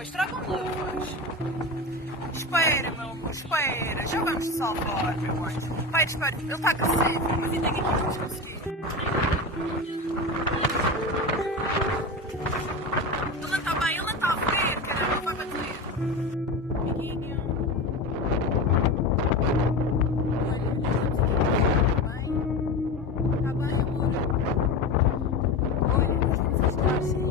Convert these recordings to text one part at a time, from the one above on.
luvas, tragam luvas. Espera, meu amor, espera. Já vamos te salvar, meu anjo. Vai, espera, ele está agressivo. Mas eu tenho aqui para nos conseguir. Ele não está bem, ele não está a ver, caramba, ele vai bater. Amiguinho. Está bem, amor? Olha, vamos estar assim.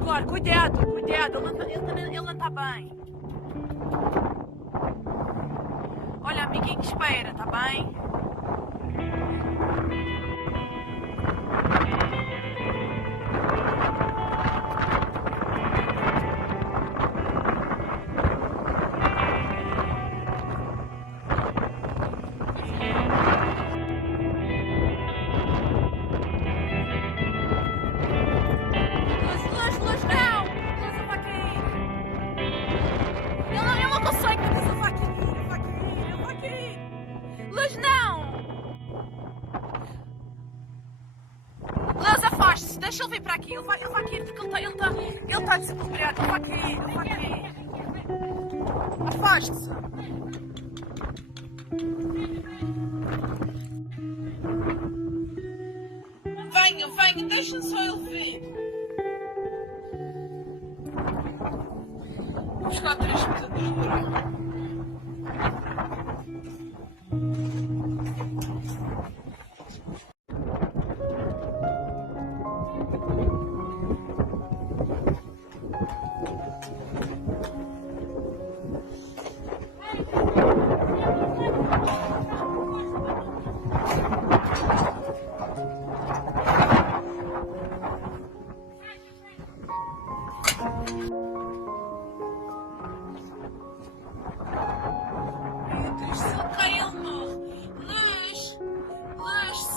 Agora, cuidado, ele não está bem. Olha, amiguinho, espera, está bem? Deixa ele vir para aqui, ele vai cair porque ele está desequilibrado, ele vai cair. Afaste-se. Venham, deixem só ele vir. Vou buscar 3 metros.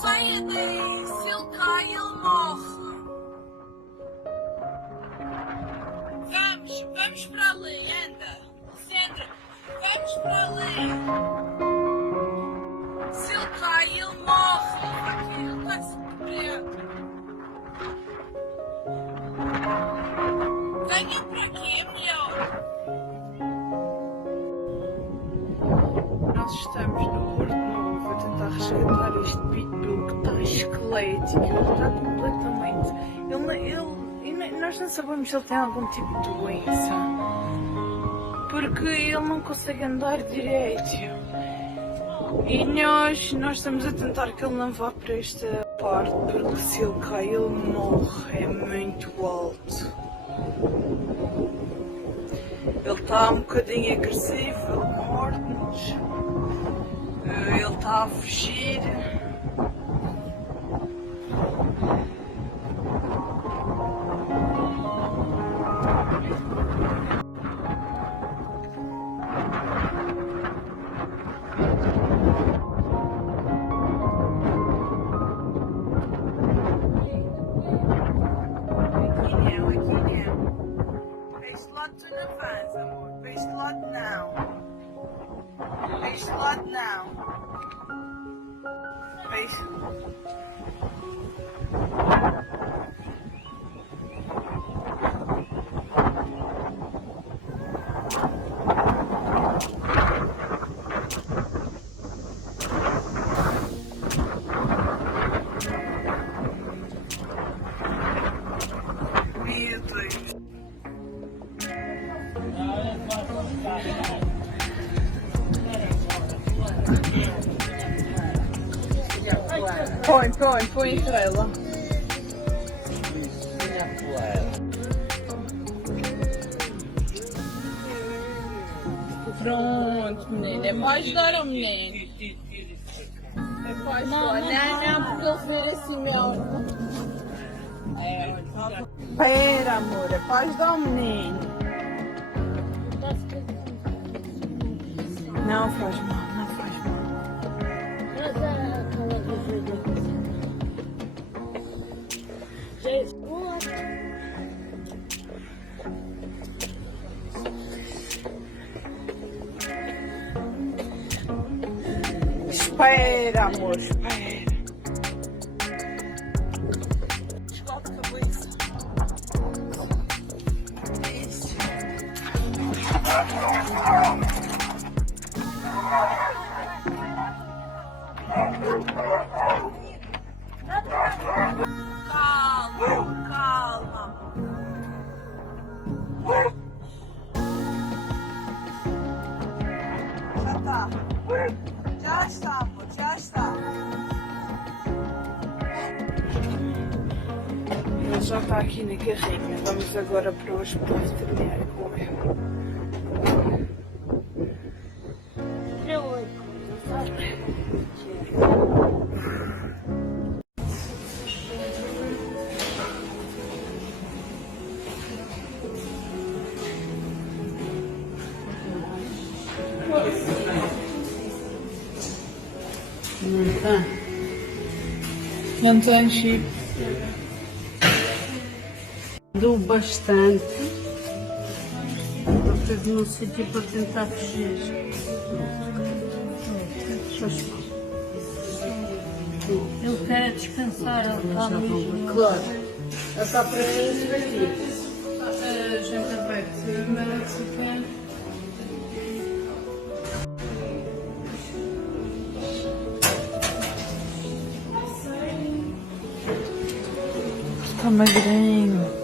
Saia daí! Se ele cai, ele morre! Vamos para ali, anda! Sandra, vamos para ali! Se ele cai, ele morre! Ele está desequilibrado! Venham para aqui, é melhor! Nós estamos no Porto Novo a tentar resgatar este pitbull que está esquelético, ele está completamente. Nós não sabemos se ele tem algum tipo de doença, porque ele não consegue andar direito. E nós estamos a tentar que ele não vá para esta parte, porque se ele cai, ele morre, é muito alto. Ele está um bocadinho agressivo, ele morde-nos. Ele está a fugir. Aqui não. Para este lado tu não vais, amor. Para este lado não. Este lado não. Este... Meu Deus. Põe estrela. Pronto, menino. É para ajudar o menino. É para ajudar. Não, porque ele fez assim mesmo. Espera, amor. É para ajudar o menino. Não faz mal, não faz mal. Espera, amor, espera. Chegou de cabeça. Isso. Calma, calma. Já tá. Já está, amor, já está. Ele já está aqui na carrinha. Vamos agora para o espaço terminar com ele. Então, chip. Dou bastante. Porque não sei tipo para tentar fugir. Ele quer descansar, ele está mesmo. Claro. Ele está para isso daqui. Gente aberta, mexican. Está magrinho.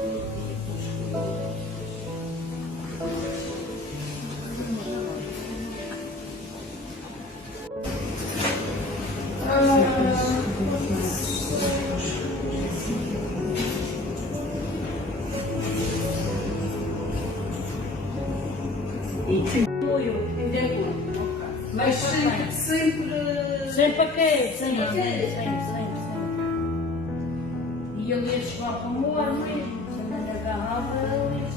Mas sempre. Sempre a quê? Sempre. E ele ia chegar para o morro, quando ele agarrava,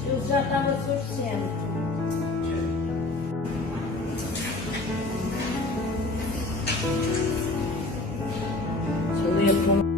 ele já estava suficiente. Ele ia para um...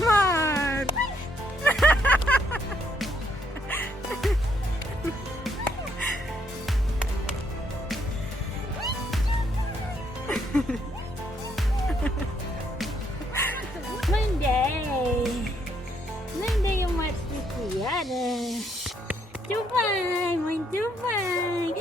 Mar! Mandei uma piada. Muito bem, muito bem.